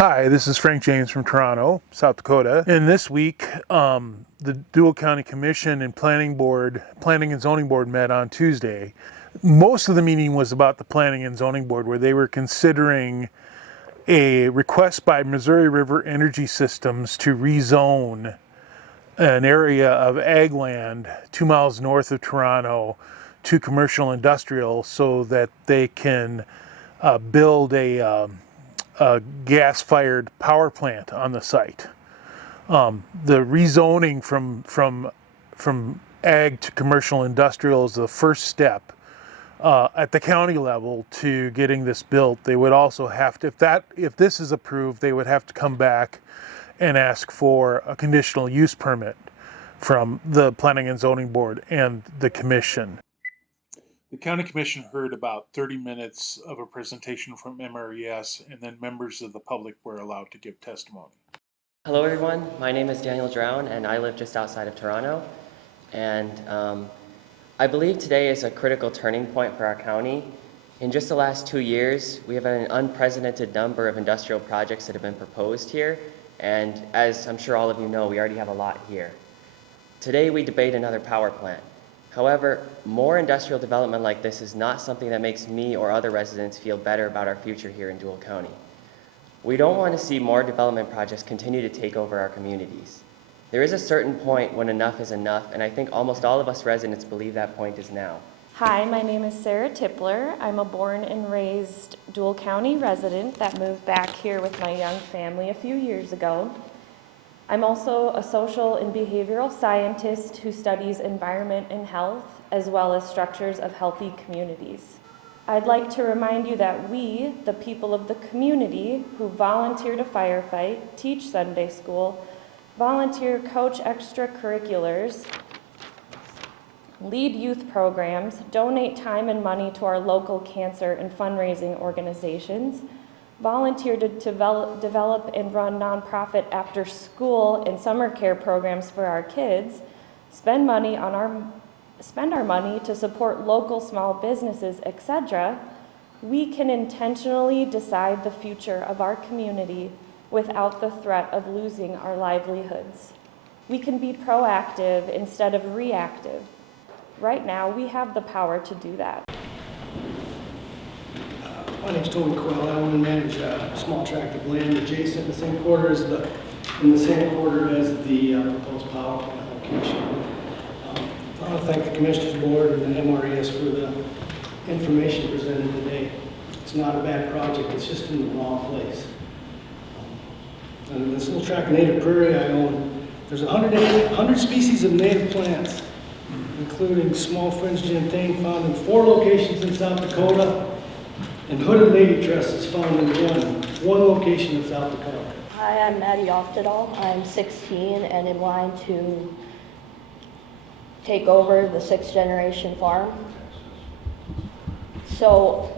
Hi, this is Frank James from Toronto, South Dakota. And this week, the Deuel County Commission and Planning and Zoning Board met on Tuesday. Most of the meeting was about the Planning and Zoning Board, where they were considering a request by Missouri River Energy Systems to rezone an area of ag land 2 miles north of Toronto to commercial industrial so that they can build a gas-fired power plant on the site. The rezoning from ag to commercial industrial is the first step at the county level to getting this built. They would also have to, if this is approved, they would have to come back and ask for a conditional use permit from the Planning and Zoning Board and the Commission. The County Commission heard about 30 minutes of a presentation from MRES, and then members of the public were allowed to give testimony. Hello everyone, my name is Daniel Drown and I live just outside of Toronto. And I believe today is a critical turning point for our county. In just the last 2 years, we have an unprecedented number of industrial projects that have been proposed here. And as I'm sure all of you know, we already have a lot here. Today we debate another power plant. However, more industrial development like this is not something that makes me or other residents feel better about our future here in Deuel County. We don't want to see more development projects continue to take over our communities. There is a certain point when enough is enough, and I think almost all of us residents believe that point is now. Hi, my name is Sarah Tippler. I'm a born and raised Deuel County resident that moved back here with my young family a few years ago. I'm also a social and behavioral scientist who studies environment and health, as well as structures of healthy communities. I'd like to remind you that we, the people of the community who volunteer to firefight, teach Sunday school, volunteer coach extracurriculars, lead youth programs, donate time and money to our local cancer and fundraising organizations, volunteer to develop and run nonprofit after school and summer care programs for our kids, spend our money to support local small businesses, etc., we can intentionally decide the future of our community without the threat of losing our livelihoods. We can be proactive instead of reactive. Right now, we have the power to do that. My name's Toby Coyle. I own and manage a small tract of land adjacent in the same quarter as the proposed power plant location. I want to thank the Commissioners Board and the MRES for the information presented today. It's not a bad project, it's just in the wrong place. And this little tract of native prairie I own, there's 100 species of native plants, including small fringed gentian found in 4 locations in South Dakota, and hooded lady tress is found in one location in South Dakota. Hi, I'm Maddie Oftedal. I'm 16 and in line to take over the 6th generation farm. So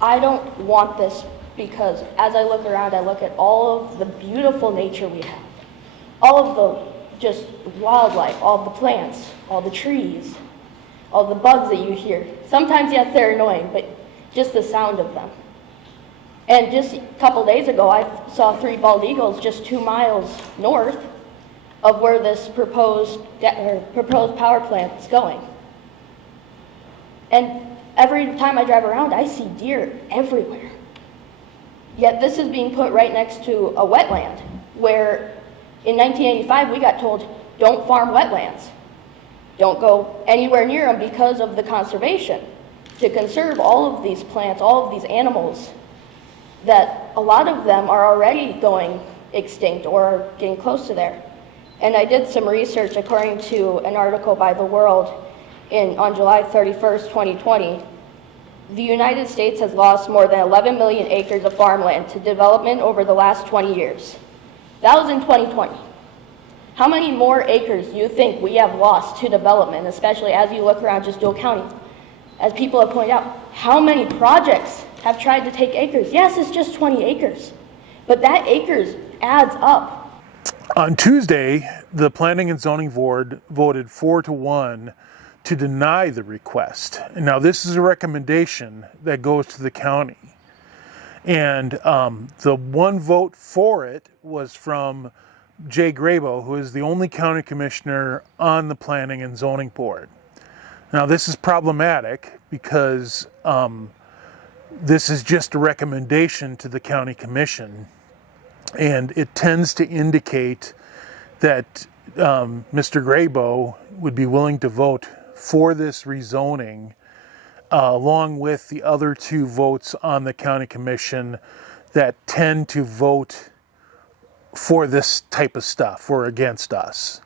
I don't want this because as I look around, I look at all of the beautiful nature we have, all of the just wildlife, all of the plants, all the trees, all the bugs that you hear. Sometimes, yes, they're annoying, but just the sound of them. And just a couple days ago, I saw 3 bald eagles just 2 miles north of where this proposed power plant is going. And every time I drive around, I see deer everywhere. Yet this is being put right next to a wetland, where in 1985 we got told, don't farm wetlands. Don't go anywhere near them because of the conservation, to conserve all of these plants, all of these animals, that a lot of them are already going extinct or getting close to there. And I did some research according to an article by The World on July 31st, 2020. The United States has lost more than 11 million acres of farmland to development over the last 20 years. That was in 2020. How many more acres do you think we have lost to development, especially as you look around just Deuel County? As people have pointed out, how many projects have tried to take acres? Yes, it's just 20 acres, but that acres adds up. On Tuesday, the Planning and Zoning Board voted 4-1 to deny the request. Now, this is a recommendation that goes to the county. And the one vote for it was from Jay Grabow, who is the only county commissioner on the Planning and Zoning Board. Now, this is problematic because this is just a recommendation to the county commission, and it tends to indicate that Mr. Grabow would be willing to vote for this rezoning along with the other two votes on the county commission that tend to vote for this type of stuff or against us.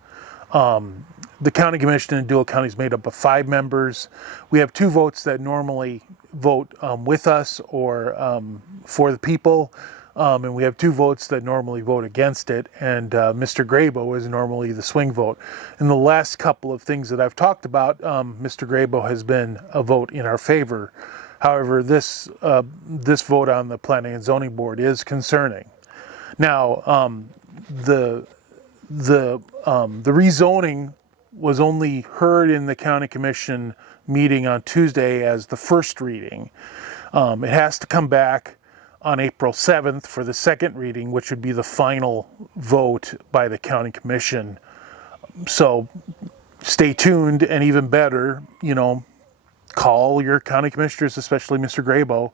The county commission in Deuel County is made up of 5 members. We have 2 votes that normally vote with us or for the people, and we have 2 votes that normally vote against it, and Mr. Grabow is normally the swing vote. In the last couple of things that I've talked about, Mr. Grabow has been a vote in our favor. However, this vote on the Planning and Zoning Board is concerning. Now, the rezoning was only heard in the county commission meeting on Tuesday as the first reading. It has to come back on April 7th for the second reading, which would be the final vote by the county commission. So stay tuned, and even better, call your county commissioners, especially Mr. Grabow,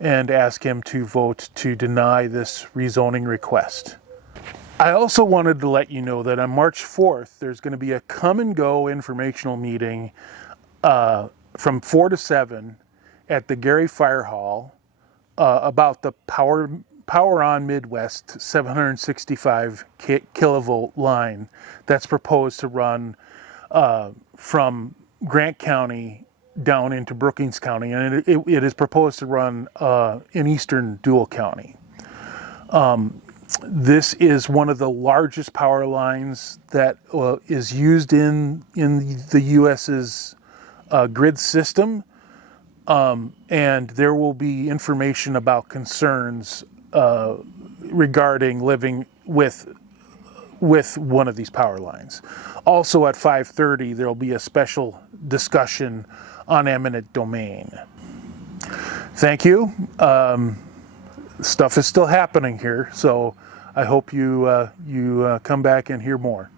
and ask him to vote to deny this rezoning request. I also wanted to let you know that on March 4th, there's going to be a come and go informational meeting from 4 to 7 at the Gary Fire Hall about the Power On Midwest 765 kilovolt line that's proposed to run from Grant County down into Brookings County, and it is proposed to run in eastern Deuel County. This is one of the largest power lines that is used in the U.S.'s grid system, and there will be information about concerns regarding living with one of these power lines. Also at 5:30, there will be a special discussion on eminent domain. Thank you. Stuff is still happening here, so I hope you come back and hear more.